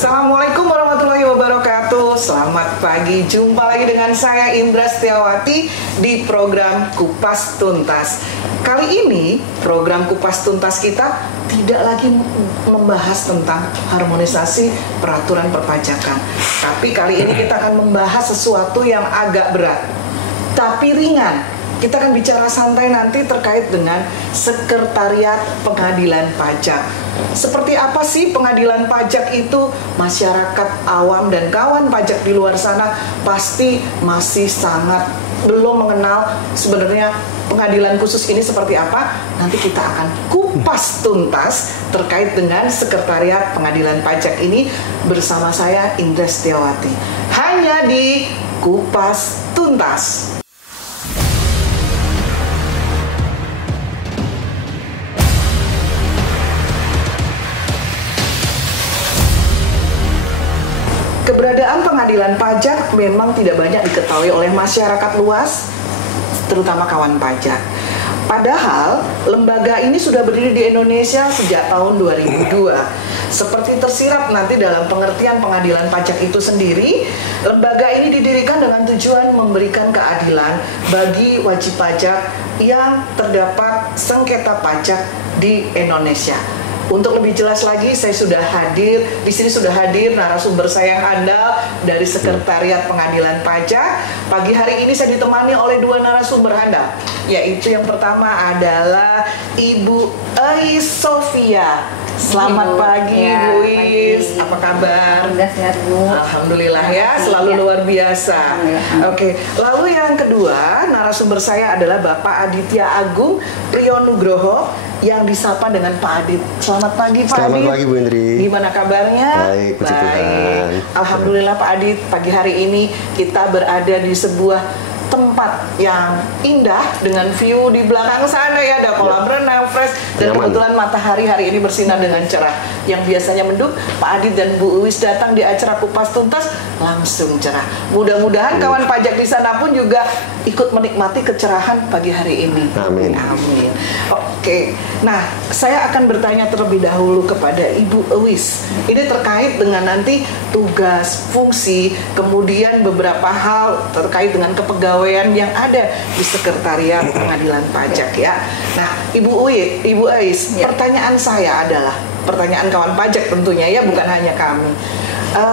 Assalamualaikum warahmatullahi wabarakatuh. Selamat pagi, jumpa lagi dengan saya Indra Setiawati di program Kupas Tuntas. Kali ini program Kupas Tuntas kita tidak lagi membahas tentang harmonisasi peraturan perpajakan, tapi kali ini kita akan membahas sesuatu yang agak berat tapi ringan. Kita akan bicara santai nanti terkait dengan Sekretariat Pengadilan Pajak. Seperti apa sih pengadilan pajak itu? Masyarakat awam dan kawan pajak di luar sana pasti masih sangat belum mengenal sebenarnya pengadilan khusus ini seperti apa. Nanti kita akan kupas tuntas terkait dengan Sekretariat Pengadilan Pajak ini bersama saya Indra Setiawati. Hanya di Kupas Tuntas. Keberadaan pengadilan pajak memang tidak banyak diketahui oleh masyarakat luas, terutama kawan pajak. Padahal lembaga ini sudah berdiri di Indonesia sejak tahun 2002. Seperti tersirat nanti dalam pengertian pengadilan pajak itu sendiri, lembaga ini didirikan dengan tujuan memberikan keadilan bagi wajib pajak yang terdapat sengketa pajak di Indonesia. Untuk lebih jelas lagi, saya sudah hadir di sini, sudah hadir narasumber saya yang handal dari Sekretariat Pengadilan Pajak. Pagi hari ini saya ditemani oleh dua narasumber handal, yaitu yang pertama adalah Ibu Ais Sofia. Selamat pagi, ya, Bu Ais. Apa kabar? Alhamdulillah sehat, Bu. Alhamdulillah ya, selalu luar biasa. Oke, lalu yang kedua narasumber saya adalah Bapak Aditya Agung Priyonugroho yang disapa dengan Pak Adit. Selamat pagi, Pak Adit. Selamat pagi, Bu Indri. Gimana kabarnya? Baik, puji Tuhan. Alhamdulillah, Pak Adit. Pagi hari ini kita berada di sebuah tempat yang indah dengan view di belakang sana ya, ada kolam renang fresh dan kebetulan matahari hari ini bersinar dengan cerah. Yang biasanya mendung, Pak Adit dan Bu Uis datang di acara Kupas Tuntas langsung cerah. Mudah-mudahan kawan pajak di sana pun juga ikut menikmati kecerahan pagi hari ini. Amin. Amin. Oke. Nah, saya akan bertanya terlebih dahulu kepada Ibu Uis. Ini terkait dengan nanti tugas, fungsi, kemudian beberapa hal terkait dengan kepegawaian yang ada di Sekretariat Pengadilan Pajak ya. Nah, Ibu Ais, pertanyaan saya adalah pertanyaan kawan pajak tentunya ya, bukan hanya kami.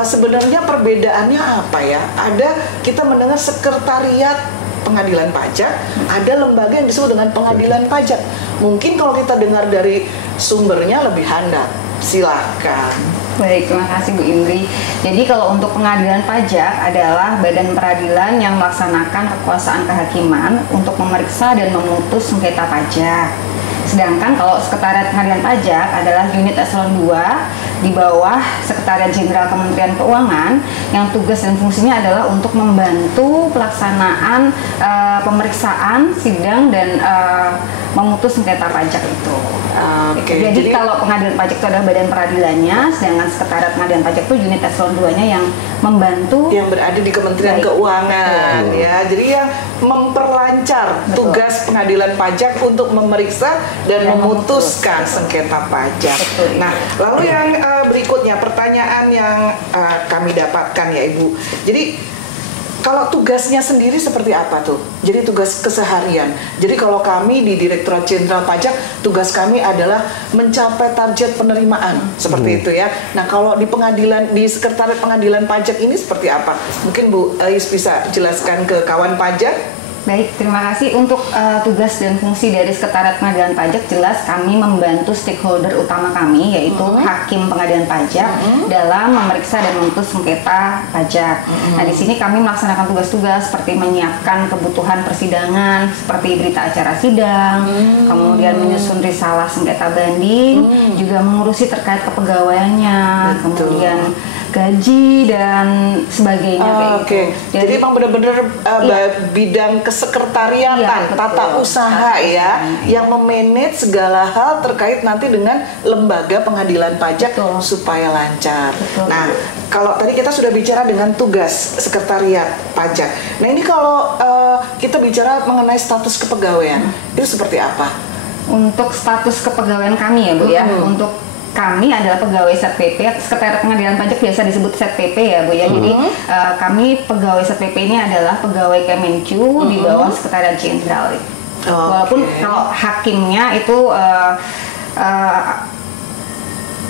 Sebenarnya perbedaannya apa ya? Ada, kita mendengar Sekretariat Pengadilan Pajak, ada lembaga yang disebut dengan Pengadilan Pajak. Mungkin kalau kita dengar dari sumbernya lebih handal. Silakan. Baik, terima kasih Bu Indri. Jadi kalau untuk pengadilan pajak adalah badan peradilan yang melaksanakan kekuasaan kehakiman untuk memeriksa dan memutus sengketa pajak. Sedangkan kalau Sekretariat Pengadilan Pajak adalah unit eselon 2 di bawah Sekretariat Jenderal Kementerian Keuangan yang tugas dan fungsinya adalah untuk membantu pelaksanaan pemeriksaan, sidang, dan memutus sengketa pajak itu. Jadi kalau pengadilan pajak itu adalah badan peradilannya, sedangkan Sekretariat Pengadilan Pajak itu unit eselon 2-nya yang membantu, yang berada di Kementerian Keuangan ya. Jadi yang memperlancar tugas pengadilan pajak untuk memeriksa dan memutuskan sengketa pajak. Nah, lalu yang berikutnya pertanyaan yang kami dapatkan ya Ibu. Jadi kalau tugasnya sendiri seperti apa tuh? Jadi tugas keseharian. Jadi kalau kami di Direktorat Jenderal Pajak, tugas kami adalah mencapai target penerimaan seperti itu ya. Nah, kalau di pengadilan, di Sekretariat Pengadilan Pajak ini seperti apa? Mungkin Bu Ais bisa jelaskan ke kawan pajak. Baik, terima kasih. Untuk tugas dan fungsi dari Sekretariat Pengadilan Pajak, jelas kami membantu stakeholder utama kami, yaitu Hakim Pengadilan Pajak dalam memeriksa dan memutus sengketa pajak. Nah, di sini kami melaksanakan tugas-tugas seperti menyiapkan kebutuhan persidangan, seperti berita acara sidang, kemudian menyusun risalah sengketa banding, juga mengurusi terkait kepegawaiannya, kemudian gaji dan sebagainya. Jadi memang benar-benar bidang kesekretariatan, tata usaha ya, yang memanage segala hal terkait nanti dengan lembaga pengadilan pajak supaya lancar. Nah, kalau tadi kita sudah bicara dengan tugas sekretariat pajak. Nah, ini kalau kita bicara mengenai status kepegawaian, itu seperti apa? Untuk status kepegawaian kami ya Bu ya, untuk kami adalah pegawai SatPP, Sekretariat Pengadilan Pajak biasa disebut SatPP ya Bu ya. Jadi kami pegawai SatPP ini adalah pegawai Kemenq di bawah Sekretariat Jenderal. Walaupun kalau hakimnya itu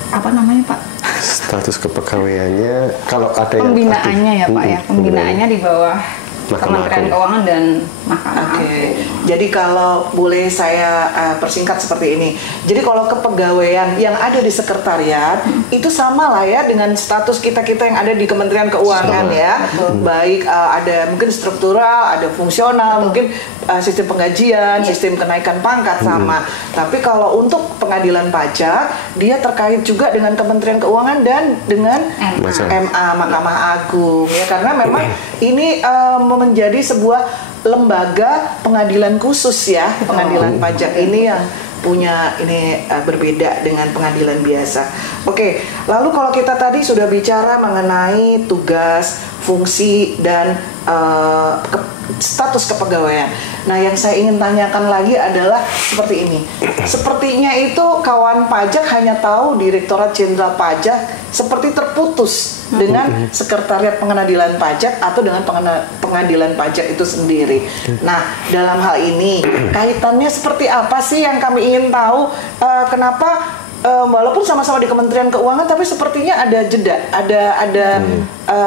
apa namanya Pak? Status kepegawaiannya kalau ada pembinaannya ya Pak ya, pembinaannya di bawah Kementerian Keuangan dan Mahkamah Agung. Jadi kalau boleh saya persingkat seperti ini. Jadi kalau kepegawaian yang ada di sekretariat itu sama lah ya dengan status kita-kita yang ada di Kementerian Keuangan ya. Baik ada mungkin struktural, ada fungsional, mungkin sistem penggajian, sistem kenaikan pangkat sama. Tapi kalau untuk pengadilan pajak dia terkait juga dengan Kementerian Keuangan dan dengan MA, Mahkamah Agung ya, karena memang ini menjadi sebuah lembaga pengadilan khusus ya. Pengadilan pajak ini yang punya ini berbeda dengan pengadilan biasa. Oke, lalu kalau kita tadi sudah bicara mengenai tugas, fungsi dan status kepegawaian. Nah, yang saya ingin tanyakan lagi adalah seperti ini. Sepertinya itu kawan pajak hanya tahu Direktorat Jenderal Pajak seperti terputus dengan Sekretariat Pengadilan Pajak atau dengan Pengadilan Pajak itu sendiri. Nah, dalam hal ini kaitannya seperti apa sih yang kami ingin tahu? Kenapa walaupun sama-sama di Kementerian Keuangan tapi sepertinya ada jeda, ada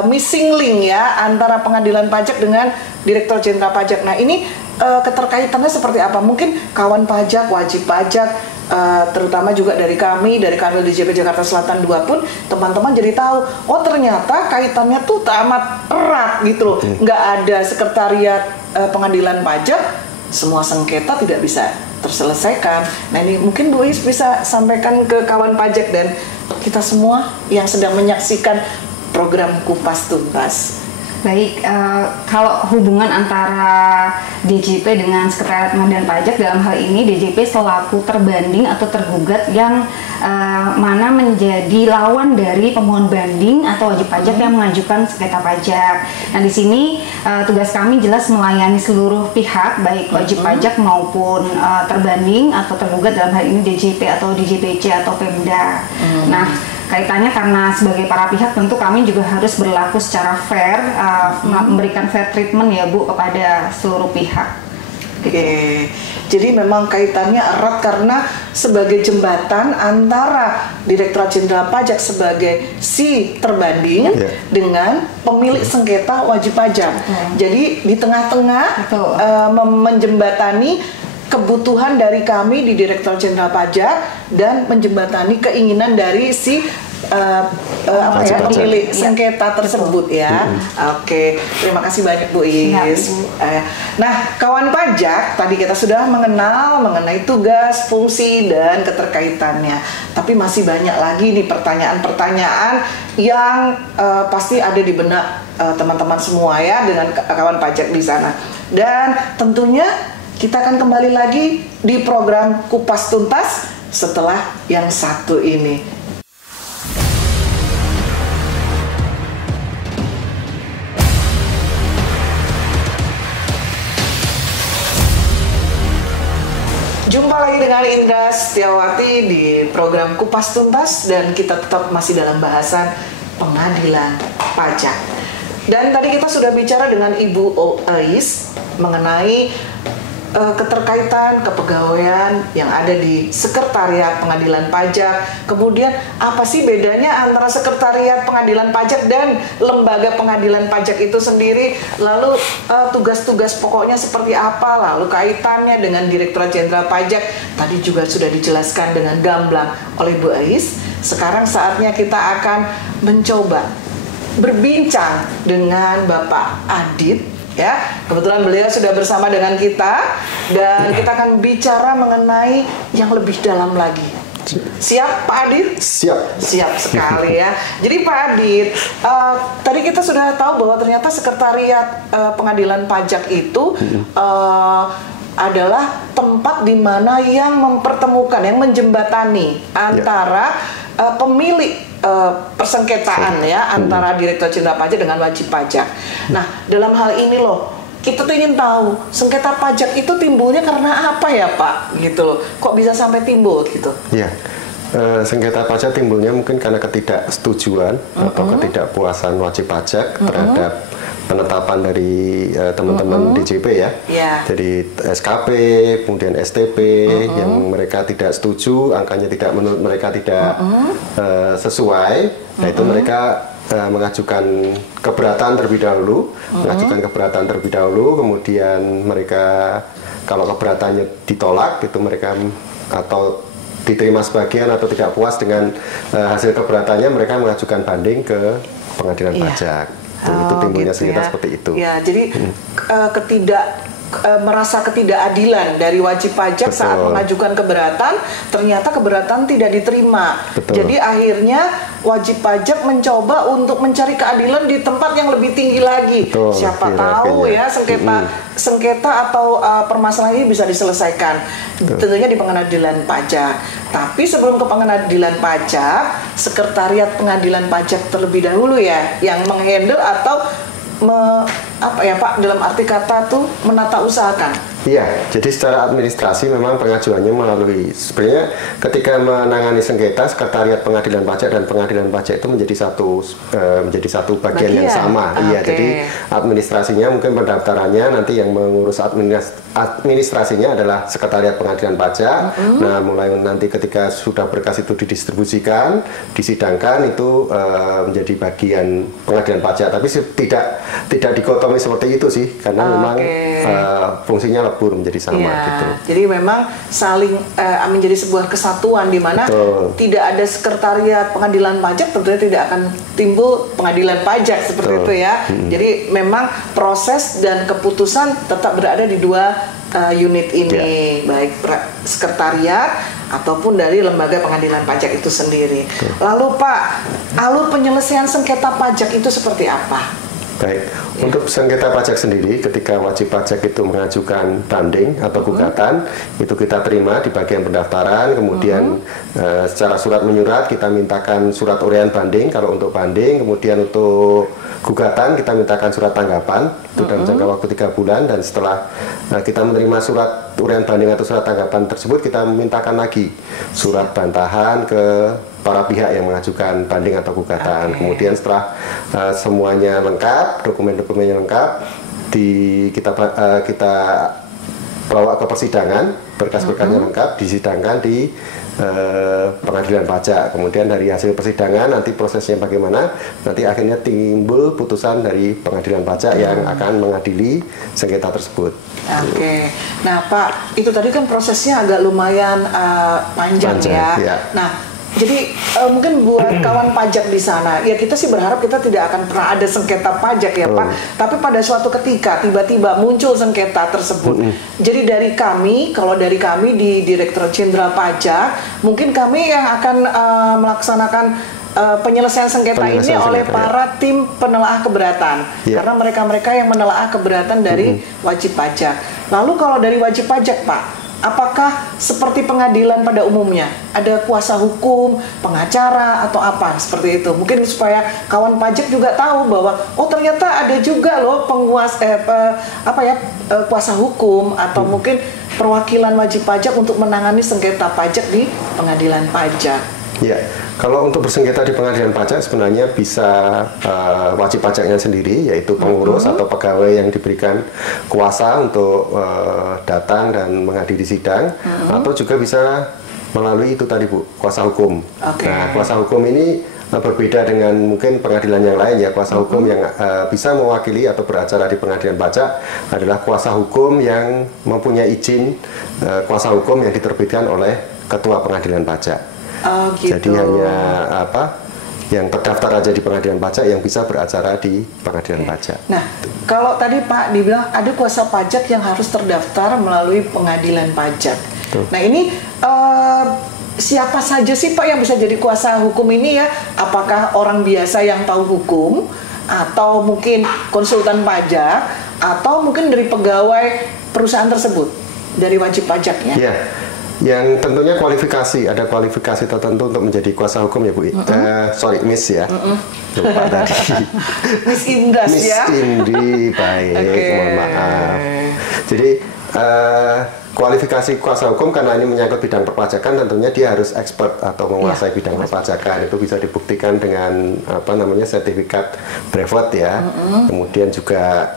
missing link ya antara Pengadilan Pajak dengan Direktur Jenderal Pajak. Nah, ini keterkaitannya seperti apa? Mungkin kawan pajak, wajib pajak, terutama juga dari kami, dari Kanwil DJP Jakarta Selatan 2 pun teman-teman jadi tahu, oh ternyata kaitannya tuh amat erat gitu loh. Nggak ada sekretariat pengadilan pajak, semua sengketa tidak bisa terselesaikan. Nah, ini mungkin Bu Is bisa sampaikan ke kawan pajak dan kita semua yang sedang menyaksikan program Kupas Tuntas. Baik, kalau hubungan antara DJP dengan Sekretariat Pengadilan Pajak dalam hal ini DJP selaku terbanding atau tergugat yang mana menjadi lawan dari pemohon banding atau wajib pajak yang mengajukan sengketa pajak. Nah, di sini tugas kami jelas melayani seluruh pihak baik wajib pajak maupun terbanding atau tergugat dalam hal ini DJP atau DJPC atau Pemda. Nah, kaitannya karena sebagai para pihak tentu kami juga harus berlaku secara fair, memberikan fair treatment ya Bu kepada seluruh pihak. Oke, jadi memang kaitannya erat karena sebagai jembatan antara Direktorat Jenderal Pajak sebagai si terbanding dengan pemilik sengketa wajib pajak. Jadi di tengah-tengah menjembatani kebutuhan dari kami di Direktorat Jenderal Pajak dan menjembatani keinginan dari si pemilik sengketa tersebut ya. Oke, terima kasih banyak Bu Is. Nah, kawan pajak tadi kita sudah mengenai tugas, fungsi dan keterkaitannya. Tapi masih banyak lagi nih pertanyaan-pertanyaan yang pasti ada di benak teman-teman semua ya dengan kawan pajak di sana. Dan tentunya kita akan kembali lagi di program Kupas Tuntas setelah yang satu ini. Jumpa lagi dengan Indra Setiawati di program Kupas Tuntas dan kita tetap masih dalam bahasan pengadilan pajak. Dan tadi kita sudah bicara dengan Ibu Ois mengenai keterkaitan kepegawaian yang ada di Sekretariat Pengadilan Pajak. Kemudian apa sih bedanya antara Sekretariat Pengadilan Pajak dan Lembaga Pengadilan Pajak itu sendiri? Lalu tugas-tugas pokoknya seperti apa? Lalu kaitannya dengan Direktorat Jenderal Pajak tadi juga sudah dijelaskan dengan gamblang oleh Bu Ais. Sekarang saatnya kita akan mencoba berbincang dengan Bapak Adit. Ya, kebetulan beliau sudah bersama dengan kita dan kita akan bicara mengenai yang lebih dalam lagi. Siap Pak Adit? Siap sekali ya. Jadi Pak Adit, tadi kita sudah tahu bahwa ternyata Sekretariat Pengadilan Pajak itu adalah tempat di mana yang mempertemukan, yang menjembatani antara pemilik persengketaan ya antara Direktur Jenderal Pajak dengan wajib pajak. Nah, dalam hal ini loh, kita tuh ingin tahu sengketa pajak itu timbulnya karena apa ya Pak? Gitu loh. Kok bisa sampai timbul gitu? Ya. Sengketa pajak timbulnya mungkin karena ketidaksetujuan atau ketidakpuasan wajib pajak terhadap penetapan dari teman-teman DJP ya. Jadi SKP, kemudian STP yang mereka tidak setuju, angkanya tidak menurut mereka tidak sesuai, nah itu mereka mengajukan keberatan terlebih dahulu, kemudian mereka kalau keberatannya ditolak itu mereka atau diterima sebagian atau tidak puas dengan hasil keberatannya, mereka mengajukan banding ke pengadilan pajak. Itu timbulnya sengketa seperti itu. Ya, jadi merasa ketidakadilan dari wajib pajak saat mengajukan keberatan, ternyata keberatan tidak diterima. Jadi akhirnya wajib pajak mencoba untuk mencari keadilan di tempat yang lebih tinggi lagi. Siapa tahu ya sengketa atau permasalahan ini bisa diselesaikan tentunya di pengadilan pajak. Tapi sebelum ke pengadilan pajak, sekretariat pengadilan pajak terlebih dahulu ya yang menghandle atau apa ya Pak, dalam arti kata tuh menata usahakan. Iya, jadi secara administrasi memang pengajuannya melalui, sebenarnya ketika menangani sengketa, sekretariat pengadilan pajak dan pengadilan pajak itu menjadi satu bagian yang sama. Iya, jadi administrasinya mungkin pendaftarannya nanti yang mengurus administrasinya adalah sekretariat pengadilan pajak. Nah, mulai nanti ketika sudah berkas itu didistribusikan, disidangkan itu menjadi bagian pengadilan pajak. Tapi tidak dikotomi seperti itu sih, karena memang fungsinya lebur menjadi sama gitu. Jadi memang saling menjadi sebuah kesatuan di mana tidak ada sekretariat pengadilan pajak, tentunya tidak akan timbul pengadilan pajak seperti itu ya. Jadi memang proses dan keputusan tetap berada di dua unit ini, baik sekretariat ataupun dari lembaga pengadilan pajak itu sendiri. Lalu Pak, alur penyelesaian sengketa pajak itu seperti apa? Baik, untuk sengketa pajak sendiri, ketika wajib pajak itu mengajukan banding atau gugatan, itu kita terima di bagian pendaftaran, kemudian secara surat menyurat kita mintakan surat uraian banding kalau untuk banding, kemudian untuk gugatan kita mintakan surat tanggapan itu dalam jangka waktu 3 bulan, dan setelah kita menerima surat uraian banding atau surat tanggapan tersebut, kita mintakan lagi surat bantahan ke para pihak yang mengajukan banding atau gugatan. Kemudian setelah semuanya lengkap, dokumen-dokumennya lengkap, kita bawa ke persidangan, berkas-berkasnya lengkap, disidangkan di pengadilan pajak. Kemudian dari hasil persidangan nanti prosesnya bagaimana, nanti akhirnya timbul putusan dari pengadilan pajak yang akan mengadili sengketa tersebut. Nah Pak, itu tadi kan prosesnya agak lumayan panjang ya. Nah, jadi mungkin buat kawan pajak di sana, ya kita sih berharap kita tidak akan pernah ada sengketa pajak ya Pak. Tapi pada suatu ketika tiba-tiba muncul sengketa tersebut. Jadi dari kami, kalau dari kami di Direktorat Jenderal Pajak, mungkin kami yang akan melaksanakan penyelesaian sengketa ini oleh para tim penelaah keberatan. Karena mereka-mereka yang menelaah keberatan dari wajib pajak. Lalu kalau dari wajib pajak Pak, apakah seperti pengadilan pada umumnya ada kuasa hukum, pengacara atau apa seperti itu? Mungkin supaya kawan pajak juga tahu bahwa ternyata ada juga loh kuasa hukum atau mungkin perwakilan wajib pajak untuk menangani sengketa pajak di pengadilan pajak. Ya, kalau untuk bersengketa di pengadilan pajak sebenarnya bisa wajib pajaknya sendiri, yaitu pengurus atau pegawai yang diberikan kuasa untuk datang dan menghadiri sidang, atau juga bisa melalui itu tadi Bu, kuasa hukum. Nah, kuasa hukum ini berbeda dengan mungkin pengadilan yang lain ya. Kuasa hukum yang bisa mewakili atau beracara di pengadilan pajak adalah kuasa hukum yang mempunyai izin kuasa hukum yang diterbitkan oleh ketua pengadilan pajak. Jadi hanya yang terdaftar aja di pengadilan pajak yang bisa beracara di pengadilan pajak. Nah, kalau tadi Pak dibilang ada kuasa pajak yang harus terdaftar melalui pengadilan pajak. Nah ini siapa saja sih Pak yang bisa jadi kuasa hukum ini ya? Apakah orang biasa yang tahu hukum, atau mungkin konsultan pajak, atau mungkin dari pegawai perusahaan tersebut, dari wajib pajaknya? Iya. Yang tentunya ada kualifikasi tertentu untuk menjadi kuasa hukum ya Bu. Miss ya. Lupa tadi. Miss Indras ya. Miss Indi, baik, mohon maaf. Jadi kualifikasi kuasa hukum karena ini menyangkut bidang perpajakan, tentunya dia harus expert atau menguasai bidang perpajakan. Itu bisa dibuktikan dengan sertifikat brevet ya. Kemudian juga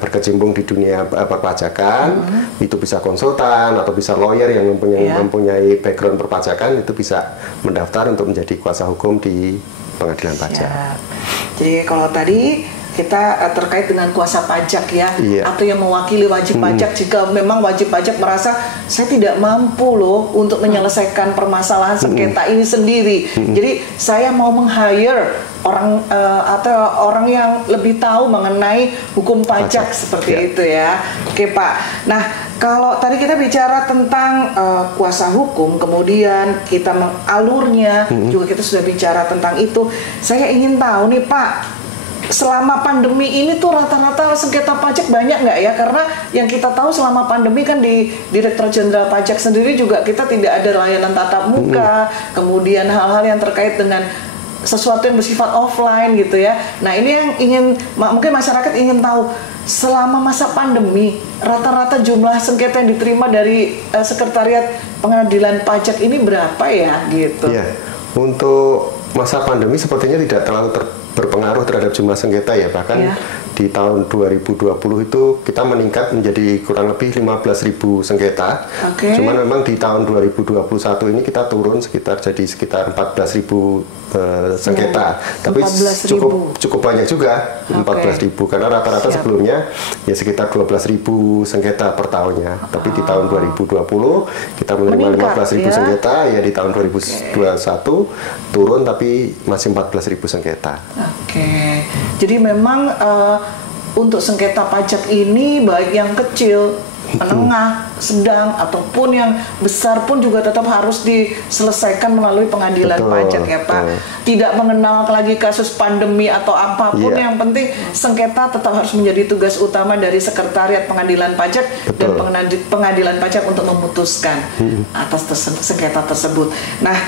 berkecimpung di dunia perpajakan. Itu bisa konsultan atau bisa lawyer yang mempunyai background perpajakan, itu bisa mendaftar untuk menjadi kuasa hukum di pengadilan pajak. Jadi kalau tadi kita terkait dengan kuasa pajak ya, atau yang mewakili wajib pajak jika memang wajib pajak merasa saya tidak mampu loh untuk menyelesaikan permasalahan sengketa ini sendiri. Jadi saya mau meng-hire orang yang lebih tahu mengenai hukum pajak seperti itu ya. Oke Pak. Nah, kalau tadi kita bicara tentang kuasa hukum, kemudian kita alurnya juga kita sudah bicara tentang itu. Saya ingin tahu nih Pak, selama pandemi ini tuh rata-rata sengketa pajak banyak nggak ya? Karena yang kita tahu selama pandemi kan di Direktur Jenderal Pajak sendiri juga kita tidak ada layanan tatap muka, kemudian hal-hal yang terkait dengan sesuatu yang bersifat offline gitu ya. Nah ini yang mungkin masyarakat ingin tahu, selama masa pandemi rata-rata jumlah sengketa yang diterima dari Sekretariat Pengadilan Pajak ini berapa ya gitu? Ya, untuk masa pandemi sepertinya tidak terlalu berpengaruh terhadap jumlah sengketa ya, bahkan di tahun 2020 itu kita meningkat menjadi kurang lebih 15.000 sengketa. Cuman memang di tahun 2021 ini kita turun sekitar 14.000 sengketa. Tapi cukup banyak juga 14.000 karena rata-rata sebelumnya ya sekitar 12.000 sengketa per tahunnya. Tapi di tahun 2020 kita menerima 15.000 sengketa, ya di tahun 2021 turun tapi masih 14.000 sengketa. Jadi memang untuk sengketa pajak ini baik yang kecil, menengah, sedang ataupun yang besar pun juga tetap harus diselesaikan melalui pengadilan pajak ya Pak. Tidak mengenal lagi kasus pandemi atau apapun, yang penting sengketa tetap harus menjadi tugas utama dari Sekretariat Pengadilan Pajak dan Pengadilan Pajak untuk memutuskan atas sengketa tersebut. Nah,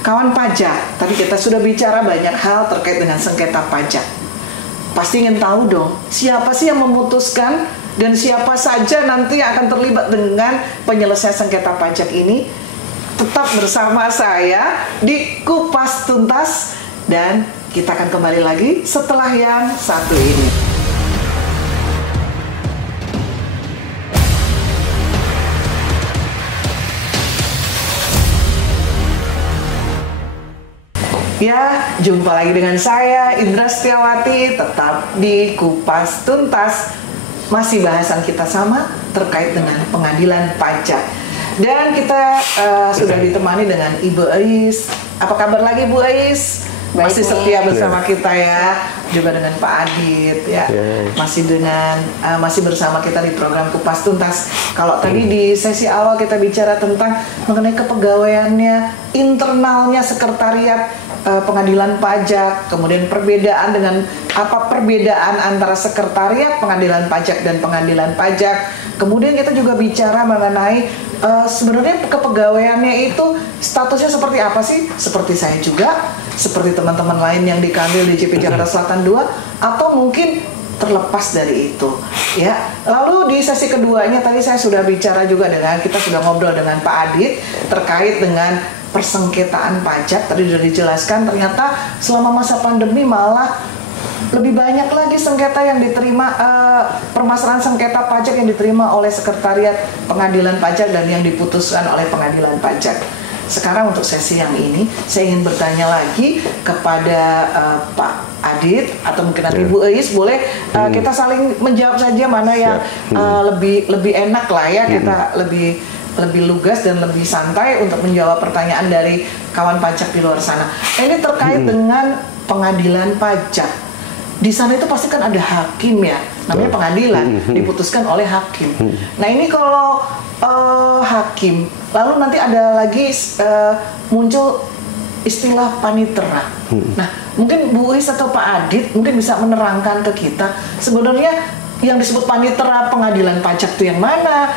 kawan pajak, tadi kita sudah bicara banyak hal terkait dengan sengketa pajak. Pasti ingin tahu dong, siapa sih yang memutuskan dan siapa saja nanti yang akan terlibat dengan penyelesaian sengketa pajak ini. Tetap bersama saya di Kupas Tuntas dan kita akan kembali lagi setelah yang satu ini. Ya, jumpa lagi dengan saya Indra Setiawati, tetap di Kupas Tuntas. Masih bahasan kita sama terkait dengan pengadilan pajak. Dan kita sudah ditemani dengan Ibu Ais. Apa kabar lagi Bu Ais? Masih setia bersama kita ya. Juga dengan Pak Adit ya. Masih bersama kita di program Kupas Tuntas. Kalau tadi di sesi awal kita bicara tentang mengenai kepegawaiannya, internalnya sekretariat pengadilan pajak, kemudian perbedaan antara sekretariat pengadilan pajak dan pengadilan pajak. Kemudian kita juga bicara mengenai sebenarnya kepegawaiannya itu statusnya seperti apa sih? Seperti saya juga, seperti teman-teman lain yang di Kanwil DJP Jakarta Selatan 2, atau mungkin terlepas dari itu ya. Lalu di sesi keduanya tadi saya sudah bicara juga kita sudah ngobrol dengan Pak Adit terkait dengan persengketaan pajak. Tadi sudah dijelaskan ternyata selama masa pandemi malah lebih banyak lagi sengketa yang diterima, permasalahan sengketa pajak yang diterima oleh Sekretariat Pengadilan Pajak dan yang diputuskan oleh Pengadilan Pajak. Sekarang untuk sesi yang ini saya ingin bertanya lagi kepada Pak Adit atau mungkin nanti Bu Ais, boleh kita saling menjawab saja mana yang lebih enak lah ya, kita lebih lugas dan lebih santai untuk menjawab pertanyaan dari kawan pajak di luar sana. Ini terkait dengan pengadilan pajak. Di sana itu pasti kan ada hakim ya, namanya pengadilan, diputuskan oleh hakim. Nah ini kalau hakim, lalu nanti ada lagi muncul istilah panitera. Nah mungkin Bu Ais atau Pak Adit mungkin bisa menerangkan ke kita sebenarnya yang disebut panitera pengadilan pajak itu yang mana,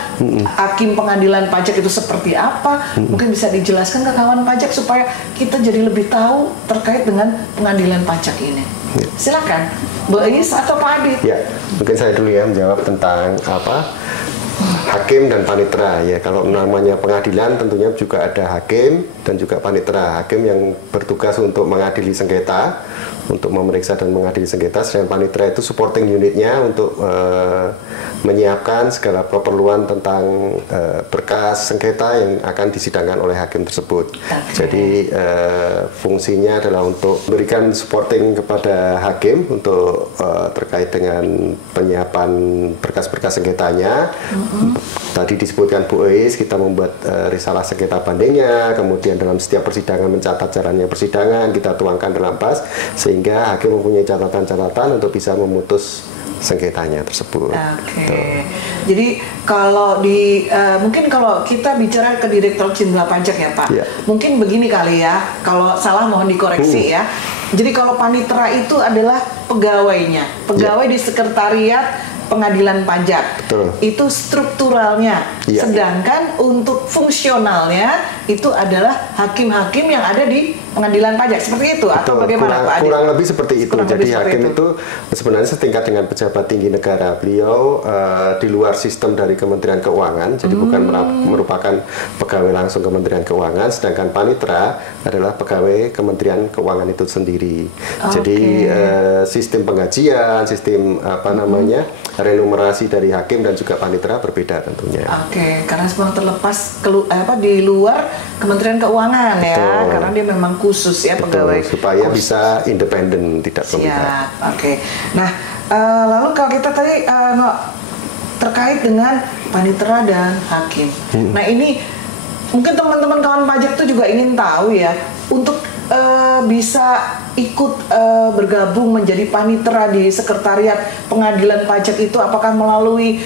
hakim pengadilan pajak itu seperti apa, mungkin bisa dijelaskan ke kawan pajak supaya kita jadi lebih tahu terkait dengan pengadilan pajak ini. Silakan Bu Ais atau Pak Adit. Ya, mungkin saya dulu ya menjawab tentang hakim dan panitera ya. Kalau namanya pengadilan tentunya juga ada hakim dan juga panitera. Hakim yang bertugas untuk mengadili sengketa, untuk memeriksa dan mengadili sengketa, sedangkan panitera itu supporting unitnya untuk menyiapkan segala keperluan tentang berkas sengketa yang akan disidangkan oleh hakim tersebut. Jadi fungsinya adalah untuk memberikan supporting kepada hakim untuk terkait dengan penyiapan berkas-berkas sengketanya. Tadi disebutkan Bu Eis, kita membuat risalah sengketa bandingnya, kemudian dalam setiap persidangan mencatat jalannya persidangan, kita tuangkan dalam pas, sehingga hakim mempunyai catatan-catatan untuk bisa memutus sengketanya tersebut. Jadi kalau mungkin kalau kita bicara ke Direktorat Jenderal Pajak ya Pak, mungkin begini kali ya, kalau salah mohon dikoreksi ya. Jadi kalau panitera itu adalah pegawainya, pegawai di sekretariat pengadilan pajak. Betul. Itu strukturalnya. Sedangkan untuk fungsionalnya itu adalah hakim-hakim yang ada di pengadilan pajak. Seperti itu. Betul. Atau bagaimana Pak Adi? Kurang lebih seperti itu. Jadi hakim itu sebenarnya setingkat dengan pejabat tinggi negara. Beliau di luar sistem dari Kementerian Keuangan. Jadi bukan merupakan pegawai langsung Kementerian Keuangan. Sedangkan panitera adalah pegawai Kementerian Keuangan itu sendiri. Jadi sistem penggajian, sistem remunerasi dari hakim dan juga panitera berbeda tentunya. Karena semua terlepas di luar Kementerian Keuangan. Betul. Ya, karena dia memang khusus ya pegawai. Supaya bisa independen, tidak berpihak. Nah, lalu kalau kita tadi terkait dengan panitera dan hakim. Nah, ini mungkin teman-teman kawan pajak itu juga ingin tahu ya, untuk bisa ikut bergabung menjadi panitera di sekretariat pengadilan pajak itu apakah melalui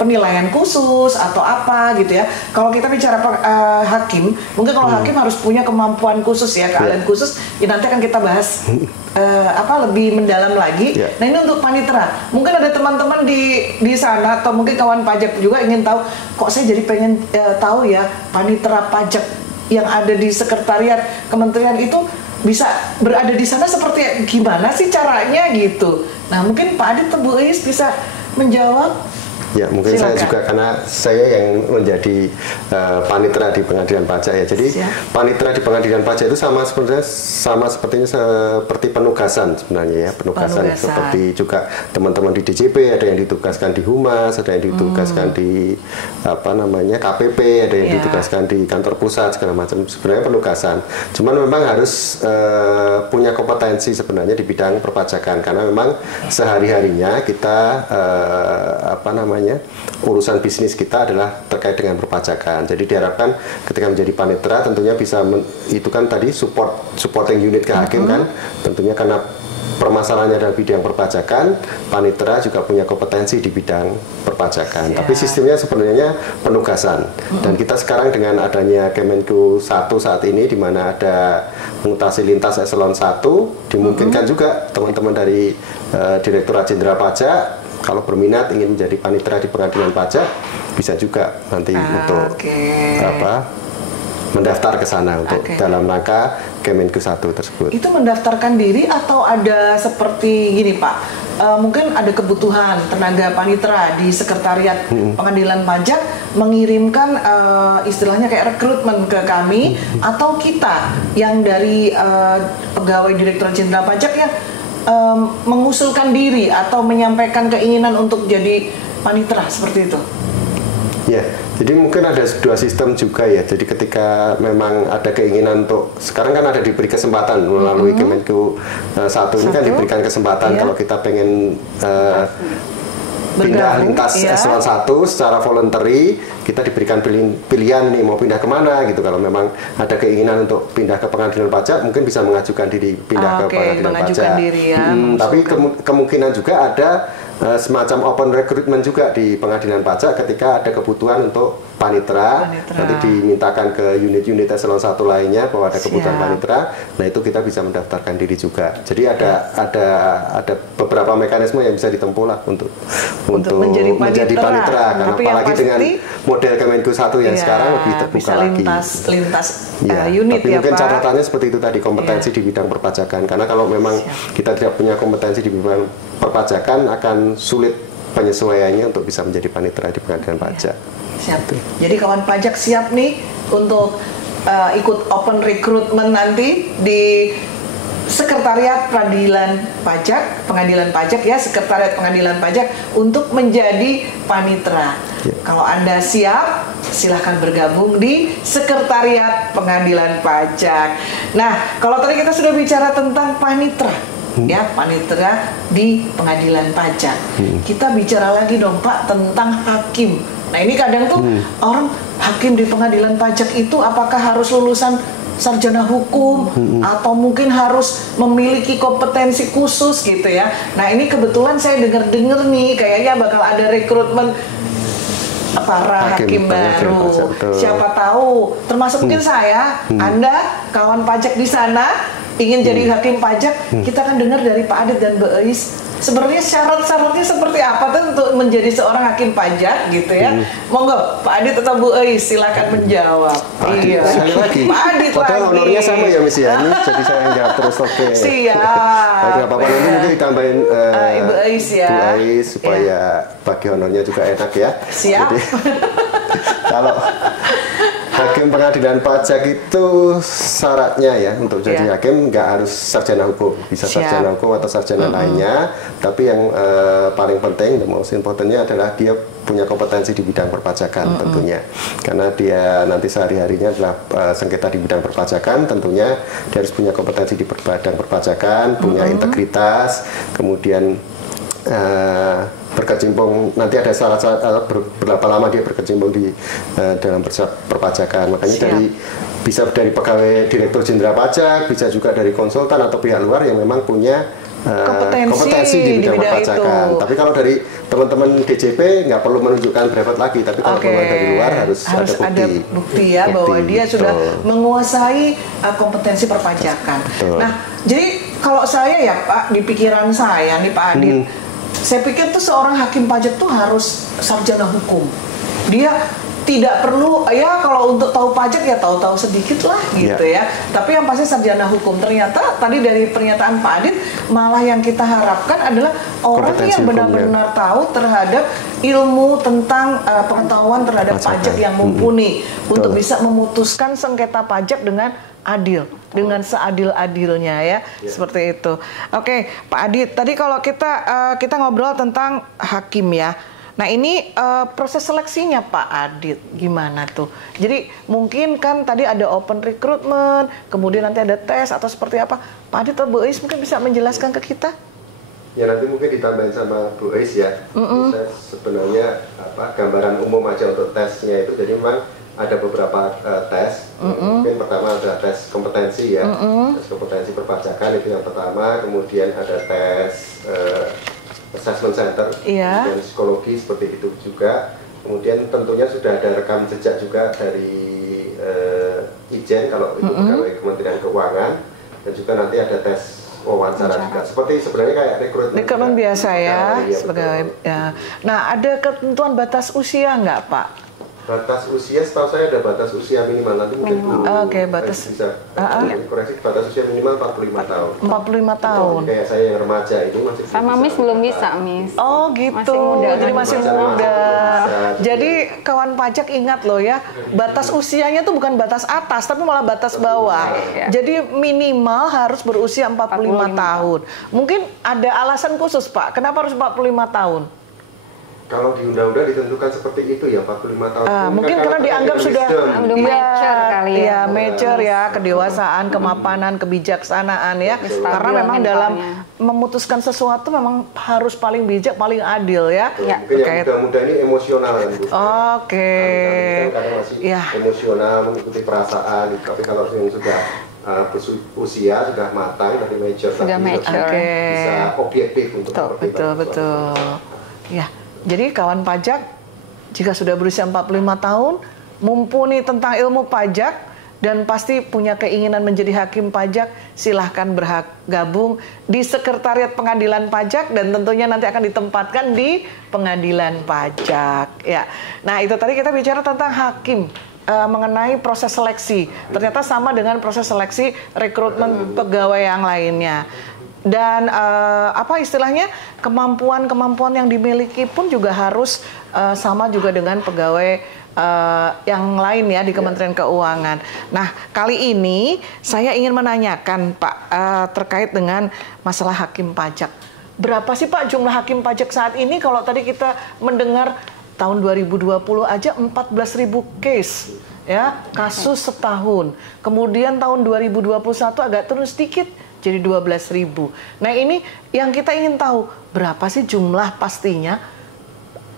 penilaian khusus atau apa gitu ya. Kalau kita bicara hakim, mungkin kalau hakim harus punya kemampuan khusus ya, keahlian khusus. Ya nanti akan kita bahas lebih mendalam lagi. Nah, ini untuk panitera. Mungkin ada teman-teman di sana atau mungkin kawan pajak juga ingin tahu, kok saya jadi pengen tahu ya panitera pajak yang ada di sekretariat kementerian itu bisa berada di sana seperti gimana sih caranya gitu. Nah, mungkin Pak Adit atau Bu Eis bisa menjawab. Ya, mungkin silakan. Saya juga karena saya yang menjadi panitera di pengadilan pajak ya. Jadi panitera di pengadilan pajak itu sama seperti penugasan sebenarnya ya. Penugasan seperti juga teman-teman di DJP, ada yang ditugaskan di Humas, ada yang ditugaskan di KPP, ada yang ditugaskan di kantor pusat segala macam. Sebenarnya penugasan. Cuman memang harus punya kompetensi sebenarnya di bidang perpajakan karena memang sehari-harinya kita urusan bisnis kita adalah terkait dengan perpajakan. Jadi diharapkan ketika menjadi panitera tentunya bisa itu kan tadi supporting unit ke hakim kan. Tentunya karena permasalahannya adalah bidang perpajakan, panitera juga punya kompetensi di bidang perpajakan. Tapi sistemnya sebenarnya penugasan. Dan kita sekarang dengan adanya Kemenku 1 saat ini di mana ada mutasi lintas eselon 1, dimungkinkan juga teman-teman dari Direktorat Jenderal Pajak kalau berminat ingin menjadi panitera di pengadilan pajak bisa juga nanti untuk mendaftar ke sana untuk dalam rangka Kemenku 1 tersebut. Itu mendaftarkan diri atau ada seperti gini Pak, mungkin ada kebutuhan tenaga panitera di sekretariat pengadilan pajak mengirimkan istilahnya kayak rekrutmen ke kami atau kita yang dari pegawai Direktorat Jenderal Pajak ya mengusulkan diri atau menyampaikan keinginan untuk jadi panitera seperti itu? Ya, jadi mungkin ada dua sistem juga ya. Jadi ketika memang ada keinginan untuk sekarang kan ada diberi kesempatan melalui Kemenku 1 ini kan diberikan kesempatan kalau kita pengen pindah lintas eselon 1 secara voluntary, kita diberikan pilihan nih mau pindah kemana gitu. Kalau memang ada keinginan untuk pindah ke pengadilan pajak, mungkin bisa mengajukan diri pindah ke pengadilan pajak. Tapi kemungkinan juga ada semacam open recruitment juga di pengadilan pajak ketika ada kebutuhan untuk panitera. Nanti dimintakan ke unit-unit eselon 1 lainnya bahwa ada kebutuhan panitera. Nah, itu kita bisa mendaftarkan diri juga. Jadi ada beberapa mekanisme yang bisa ditempuh lah untuk menjadi panitera. Karena apalagi dengan model Kemenku 1 yang sekarang lebih terbuka lagi. Lintas unit tapi mungkin catatannya seperti itu tadi, kompetensi di bidang perpajakan. Karena kalau memang kita tidak punya kompetensi di bidang perpajakan akan sulit penyesuaiannya untuk bisa menjadi panitera di pengadilan pajak. Siap. Jadi kawan pajak siap nih untuk ikut open recruitment nanti di Sekretariat Pengadilan Pajak ya, Sekretariat Pengadilan Pajak untuk menjadi panitera. Ya. Kalau Anda siap, silahkan bergabung di Sekretariat Pengadilan Pajak. Nah, kalau tadi kita sudah bicara tentang panitera, ya, panitera di Pengadilan Pajak. Kita bicara lagi dong Pak tentang hakim. Nah, ini kadang tuh orang hakim di Pengadilan Pajak itu apakah harus lulusan sarjana hukum atau mungkin harus memiliki kompetensi khusus gitu ya. Nah, ini kebetulan saya dengar-dengar nih kayaknya bakal ada rekrutmen para hakim baru. Siapa tahu termasuk mungkin saya, Anda kawan pajak di sana ingin jadi hakim pajak, kita akan dengar dari Pak Adit dan Bu Eis. Sebenarnya syarat-syaratnya seperti apa tuh untuk menjadi seorang hakim pajak gitu ya? Monggo Pak Adit atau Bu Eis silakan menjawab. Iya. Sekali lagi. Pak Adit padahal lagi. honornya sama ya Miss ya ini, jadi saya nggak terus oke. Siap. Baik, apa-apa nanti mungkin ditambahin Ibu Eis ya. Bu Eis supaya bagi honornya juga enak ya. Siap. Jadi, kalau hakim pengadilan pajak itu syaratnya ya untuk jadi hakim nggak harus sarjana hukum, bisa sarjana hukum atau sarjana lainnya, tapi yang paling penting, the most importantnya adalah dia punya kompetensi di bidang perpajakan tentunya, karena dia nanti sehari-harinya adalah sengketa di bidang perpajakan, tentunya dia harus punya kompetensi di bidang perpajakan, punya integritas, kemudian berkecimpung, nanti ada syarat-syarat berapa lama dia berkecimpung di dalam perpajakan. Makanya bisa dari pegawai direktur jenderal pajak, bisa juga dari konsultan atau pihak luar yang memang punya kompetensi di bidang perpajakan. Tapi kalau dari teman-teman DJP nggak perlu menunjukkan brevet lagi, tapi kalau teman dari luar harus ada bukti ya bahwa dia sudah menguasai kompetensi perpajakan. Nah, jadi kalau saya ya Pak, di pikiran saya nih Pak Adit, saya pikir tuh seorang hakim pajak tuh harus sarjana hukum. Dia tidak perlu, ya kalau untuk tahu pajak ya tahu-tahu sedikit lah gitu ya. Tapi yang pasti sarjana hukum. Ternyata tadi dari pernyataan Pak Adit, malah yang kita harapkan adalah orang yang benar-benar tahu terhadap ilmu tentang pengetahuan terhadap pajak yang mumpuni untuk bisa memutuskan sengketa pajak dengan adil, dengan seadil-adilnya ya, seperti itu. Oke, Pak Adit, tadi kalau kita ngobrol tentang hakim ya. Nah, ini proses seleksinya Pak Adit gimana tuh? Jadi mungkin kan tadi ada open recruitment, kemudian nanti ada tes atau seperti apa? Pak Adit atau Bu Eis mungkin bisa menjelaskan ke kita? Ya, nanti mungkin ditambahin sama Bu Eis ya. Saya sebenarnya gambaran umum aja untuk tesnya itu. Jadi memang ada beberapa tes. Mungkin pertama ada tes kompetensi ya, tes kompetensi perpajakan itu yang pertama. Kemudian ada tes assessment center, kemudian psikologi seperti itu juga. Kemudian tentunya sudah ada rekam jejak juga dari Ijen kalau itu pegawai Kementerian Keuangan, dan juga nanti ada tes wawancara juga. Seperti sebenarnya kayak rekrutmen biasa ya, sebagai ya. Nah, ada ketentuan batas usia nggak Pak? Batas usia, setahu saya ada batas usia minimal, nanti mungkin batas bisa koreksi, batas usia minimal 45 tahun. 45 tahun. Kayak saya yang remaja ini masih sama Miss belum bisa, Miss. Oh gitu, masih muda, jadi masih muda. Jadi kawan pajak ingat loh ya, batas usianya tuh bukan batas atas, tapi malah batas bawah. Jadi minimal harus berusia 45 tahun. Mungkin ada alasan khusus Pak, kenapa harus 45 tahun? Kalau di undang-undang ditentukan seperti itu ya, 45 tahun. Mungkin karena dianggap sudah mature kali ya. Mature ya, kedewasaan, kemapanan, kebijaksanaan ya. Karena memang dalam memutuskan sesuatu memang harus paling bijak, paling adil ya. Mungkin yang muda-muda ini emosional kan Bu. Kadang masih emosional, mengikuti perasaan. Tapi kalau yang sudah usia sudah matang dari mature, bisa objektif untuk betul. Ya. Jadi kawan pajak jika sudah berusia 45 tahun, mumpuni tentang ilmu pajak dan pasti punya keinginan menjadi hakim pajak, silahkan bergabung di Sekretariat Pengadilan Pajak dan tentunya nanti akan ditempatkan di Pengadilan Pajak. Ya. Nah, itu tadi kita bicara tentang hakim. Mengenai proses seleksi, ternyata sama dengan proses seleksi rekrutmen pegawai yang lainnya. Dan apa istilahnya, kemampuan yang dimiliki pun juga harus sama juga dengan pegawai yang lain ya di Kementerian Keuangan. Nah, kali ini saya ingin menanyakan Pak terkait dengan masalah hakim pajak. Berapa sih Pak jumlah hakim pajak saat ini? Kalau tadi kita mendengar tahun 2020 aja 14.000 case ya, kasus setahun. Kemudian tahun 2021 agak turun sedikit jadi 12.000. Nah, ini yang kita ingin tahu, berapa sih jumlah pastinya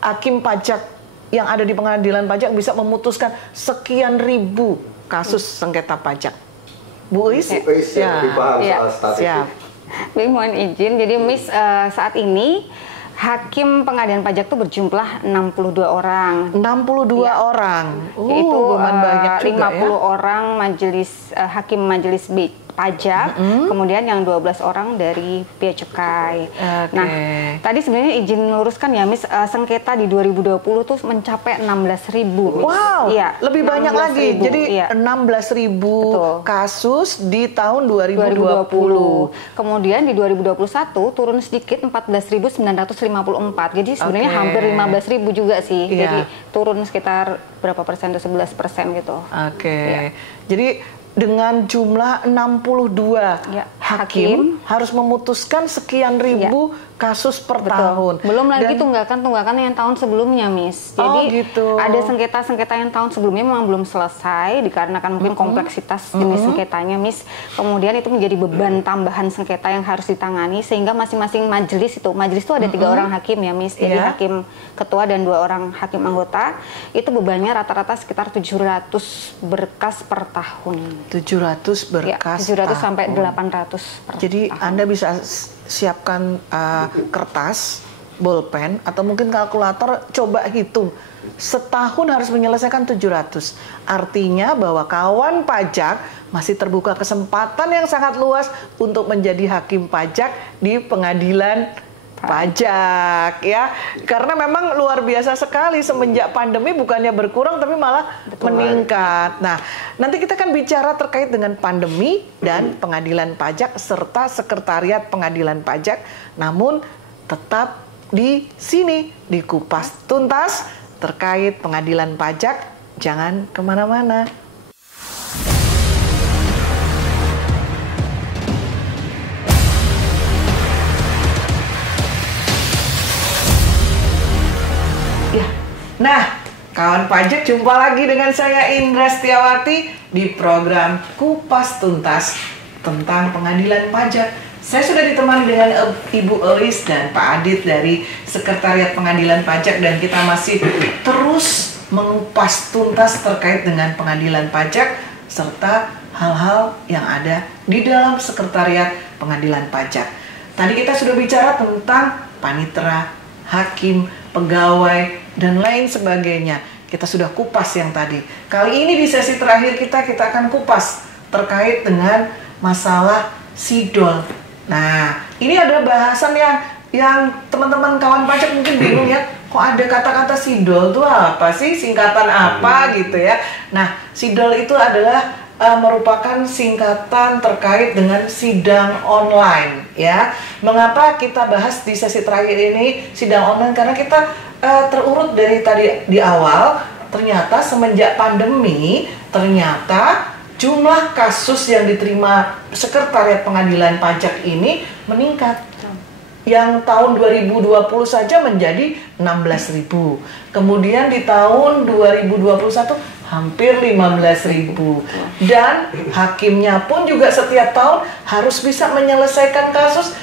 hakim pajak yang ada di pengadilan pajak bisa memutuskan sekian ribu kasus sengketa pajak. Bu Uis? Ya, lebih paham soal statistik. Siap. Mohon izin, jadi Miss saat ini hakim pengadilan pajak itu berjumlah 62 orang. 62 orang. Yaitu banyak juga 50 orang majelis hakim majelis pajak, kemudian yang 12 orang dari Bea Cukai. Nah, tadi sebenarnya izin meluruskan ya, Miss, sengketa di 2020 tuh mencapai 16.000. Wow, iya, lebih banyak lagi. Jadi iya. 16.000 kasus di tahun 2020. Kemudian di 2021 turun sedikit 14.954. Jadi sebenarnya hampir 15.000 juga sih. Iya. Jadi turun sekitar berapa persen tuh, 11% gitu. Iya. Jadi dengan jumlah 62 hakim harus memutuskan sekian ribu kasus per tahun. Belum lagi tunggakan yang tahun sebelumnya, Miss. Jadi ada sengketa-sengketa yang tahun sebelumnya memang belum selesai dikarenakan mungkin kompleksitas jenis sengketanya, Miss. Kemudian itu menjadi beban tambahan sengketa yang harus ditangani sehingga masing-masing majelis itu ada 3 orang hakim ya, Miss. Jadi hakim ketua dan 2 orang hakim anggota. Itu bebannya rata-rata sekitar 700 berkas per tahun. 700 berkas. 700 sampai 800 per Jadi tahun. Anda bisa siapkan kertas, bolpen, atau mungkin kalkulator, coba hitung. Setahun harus menyelesaikan 700. Artinya bahwa kawan pajak masih terbuka kesempatan yang sangat luas untuk menjadi hakim pajak di pengadilan pajak ya, karena memang luar biasa sekali semenjak pandemi, bukannya berkurang tapi malah meningkat. Nah, nanti kita akan bicara terkait dengan pandemi dan pengadilan pajak serta sekretariat pengadilan pajak, namun tetap di sini di Kupas Tuntas terkait pengadilan pajak. Jangan kemana-mana. Nah, kawan pajak, jumpa lagi dengan saya Indra Setiawati di program Kupas Tuntas tentang pengadilan pajak. Saya sudah ditemani dengan Ibu Uis dan Pak Adit dari Sekretariat Pengadilan Pajak, dan kita masih terus mengupas tuntas terkait dengan pengadilan pajak serta hal-hal yang ada di dalam Sekretariat Pengadilan Pajak. Tadi kita sudah bicara tentang panitera, hakim, pegawai, dan lain sebagainya. Kita sudah kupas yang tadi. Kali ini di sesi terakhir kita akan kupas terkait dengan masalah sidol. Nah, ini adalah bahasan yang teman-teman kawan pajak mungkin bingung ya. Kok ada kata-kata sidol itu apa sih? Singkatan apa gitu ya. Nah, sidol itu adalah merupakan singkatan terkait dengan sidang online ya. Mengapa kita bahas di sesi terakhir ini sidang online? Karena kita terurut dari tadi di awal, ternyata semenjak pandemi ternyata jumlah kasus yang diterima Sekretariat Pengadilan Pajak ini meningkat. Yang tahun 2020 saja menjadi 16.000. Kemudian di tahun 2021 hampir 15.000. Dan hakimnya pun juga setiap tahun harus bisa menyelesaikan kasus